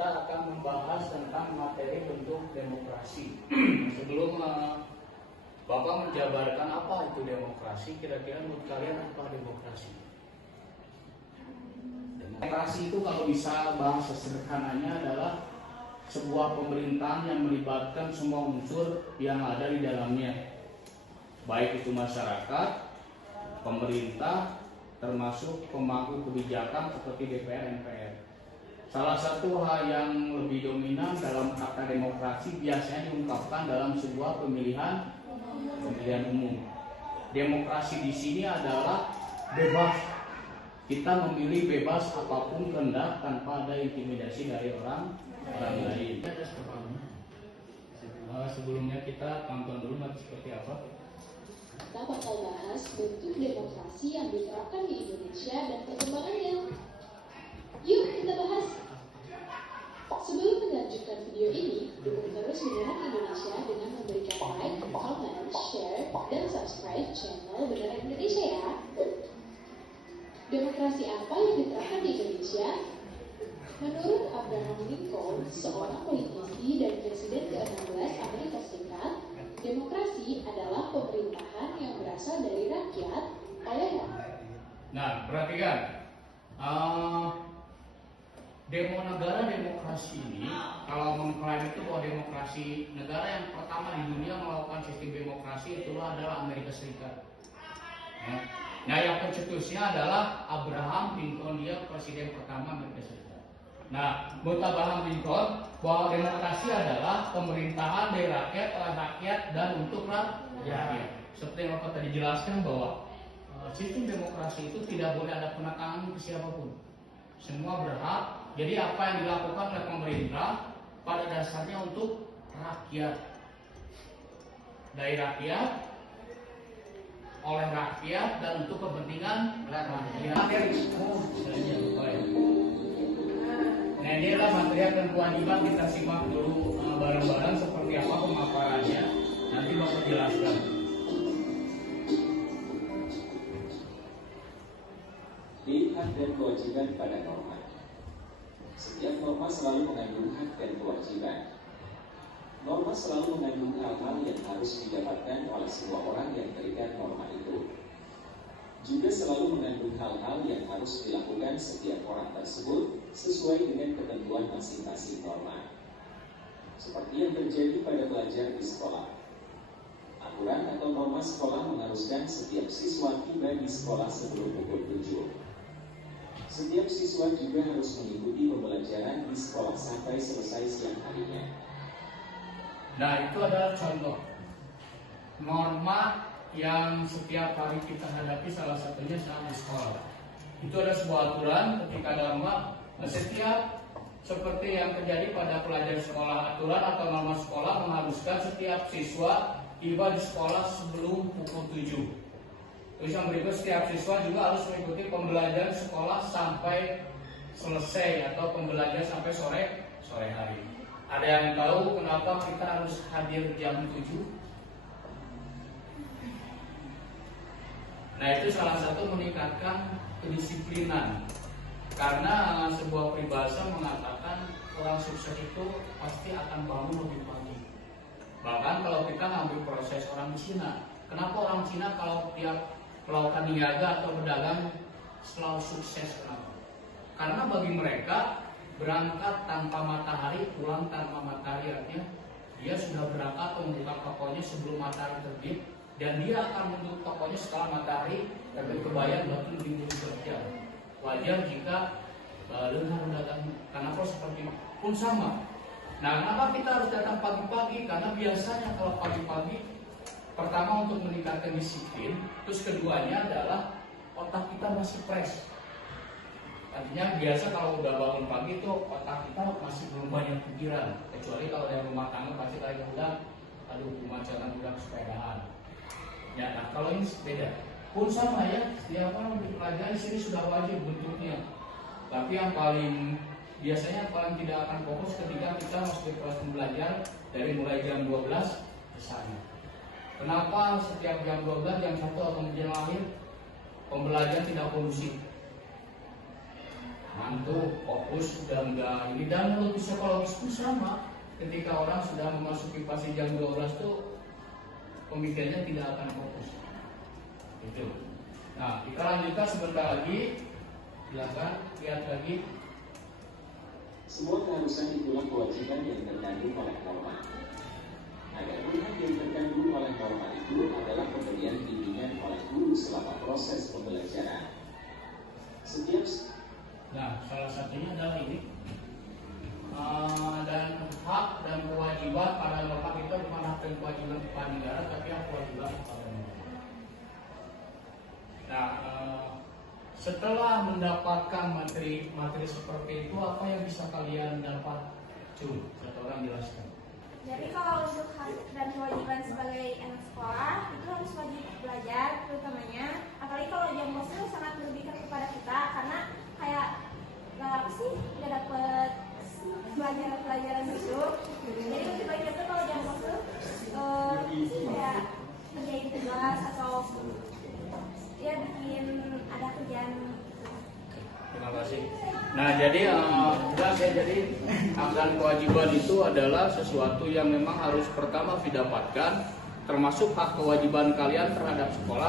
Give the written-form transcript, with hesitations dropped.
kita akan membahas tentang materi bentuk demokrasi. Sebelum Bapak menjabarkan apa itu demokrasi, kira-kira menurut kalian apa demokrasi? Demokrasi itu kalau bisa bahasa sederhananya adalah sebuah pemerintahan yang melibatkan semua unsur yang ada di dalamnya, baik itu masyarakat, pemerintah, termasuk pemangku kebijakan seperti DPR, MPR. Salah satu hal yang lebih dominan dalam kata demokrasi biasanya diungkapkan dalam sebuah pemilihan umum. Demokrasi di sini adalah bebas. Kita memilih bebas apapun kehendak tanpa ada intimidasi dari orang lain. Sebelumnya kita tonton dulu nanti seperti apa. Kita bakal bahas bentuk demokrasi yang diterapkan di Indonesia dan perkembangannya. Yuk kita bahas. Sebelum melanjutkan video ini, dukung terus Beneran Indonesia dengan memberikan like, comment, share, dan subscribe channel Beneran Indonesia ya. Demokrasi apa yang diterapkan di Indonesia? Menurut Abraham Lincoln, seorang politisi dan presiden ke-16 Amerika Serikat, demokrasi adalah pemerintahan yang berasal dari rakyat oleh rakyat. Nah, perhatikan. Demo negara demokrasi ini, kalau mengklaim itu bahwa demokrasi negara yang pertama di dunia melakukan sistem demokrasi itulah adalah Amerika Serikat. Nah, yang pencetusnya adalah Abraham Lincoln, dia presiden pertama Amerika Serikat. Nah, menurut Abraham Lincoln bahwa demokrasi adalah pemerintahan dari rakyat, oleh rakyat, dan untuk rakyat. Seperti yang Bapak tadi jelaskan bahwa sistem demokrasi itu tidak boleh ada penekanan ke siapapun. Semua berhak. Jadi apa yang dilakukan oleh pemerintah pada dasarnya untuk rakyat, dari rakyat, oleh rakyat, dan untuk kepentingan rakyat. Nah, ini adalah materi dan kewajiban, kita simak dulu bareng-bareng seperti apa pemaparannya. Nanti Bapak jelaskan. Hak dan kewajiban pada norma. Setiap norma selalu mengandung hak dan kewajiban. Norma selalu mengandung hal-hal yang harus didapatkan oleh semua orang yang terikat norma itu. Juga selalu mengandung hal-hal yang harus dilakukan setiap orang tersebut sesuai dengan ketentuan masing-masing norma. Seperti yang terjadi pada belajar di sekolah. Aturan atau norma sekolah mengharuskan setiap siswa tiba di sekolah sebelum pukul 7. Setiap siswa juga harus mengikuti pembelajaran di sekolah sampai selesai siang harinya. Nah, itu adalah contoh norma yang setiap hari kita hadapi, salah satunya saat di sekolah. Itu ada sebuah aturan ketika norma setiap seperti yang terjadi pada pelajar sekolah. Aturan atau norma sekolah mengharuskan setiap siswa tiba di sekolah sebelum pukul 7. Terus yang berikut, setiap siswa juga harus mengikuti pembelajaran sekolah sampai selesai atau pembelajaran sampai sore hari. Ada yang tahu kenapa kita harus hadir jam 7? Nah, itu salah satu meningkatkan kedisiplinan. Karena sebuah peribahasa mengatakan orang sukses itu pasti akan bangun lebih pagi. Bahkan kalau kita ngambil proses orang Cina, kenapa orang Cina kalau tiap melakukan niaga atau berdagang selalu sukses? Kenapa? Karena bagi mereka berangkat tanpa matahari, pulang tanpa matahari, artinya dia sudah berangkat atau membuka tokonya sebelum matahari terbit, dan dia akan menutup tokonya setelah matahari terbit. Kebayang berarti lebih bekerja. Wajar jika lengan dagang, karena kalau seperti itu pun sama. Nah, kenapa kita harus datang pagi-pagi? Karena biasanya kalau pagi-pagi, pertama untuk meningkatkan disiplin, terus keduanya adalah otak kita masih fresh. Artinya biasa kalau udah bangun pagi itu otak kita masih belum banyak pikiran, kecuali kalau dari rumah tangga pasti kayak udah, aduh kemacetan udah sepedaan. Ya, nah kalau ini beda. Pun sama ya, setiap orang dipelajari sini sudah wajib bentuknya. Tapi yang paling biasanya paling tidak akan fokus ketika kita masuk di kelas belajar dari mulai jam 12 ke sana. Kenapa setiap jam 12, jam 1 atau menjelang akhir pembelajaran tidak kondusif? ngantuk, fokus dan enggak ini. Dan menurut psikologis pun sama, ketika orang sudah memasuki fase jam 12 tuh pemikirannya tidak akan fokus. Gitu. Nah, kita lanjutkan sebentar lagi. Silakan lihat lagi. Semua keharusan itulah kewajiban yang terkandung oleh norma. Adapun hak yang terkandung oleh norma itu adalah pemberian bimbingan oleh guru selama proses pembelajaran. Nah, salah satunya adalah ini. Dan hak dan kewajiban pada norma itu bukan hak dan kewajiban kepada negara, tapi hak kewajiban kepada negara. Nah, setelah mendapatkan materi seperti itu, apa yang bisa kalian dapat? Satu orang jelaskan. Jadi kalau untuk hak dan kewajiban sebagai anak sekolah itu harus wajib belajar terutamanya, apalagi kalau jam bosan sangat merugikan kepada kita karena kayak apa sih nggak dapet pelajaran itu. Jadi lebih baik itu kalau jam bosan kayak kerjain tugas atau ya bikin ada kerjaan. Terima kasih. Nah, jadi jadi hak dan kewajiban itu adalah sesuatu yang memang harus pertama didapatkan, termasuk hak kewajiban kalian terhadap sekolah.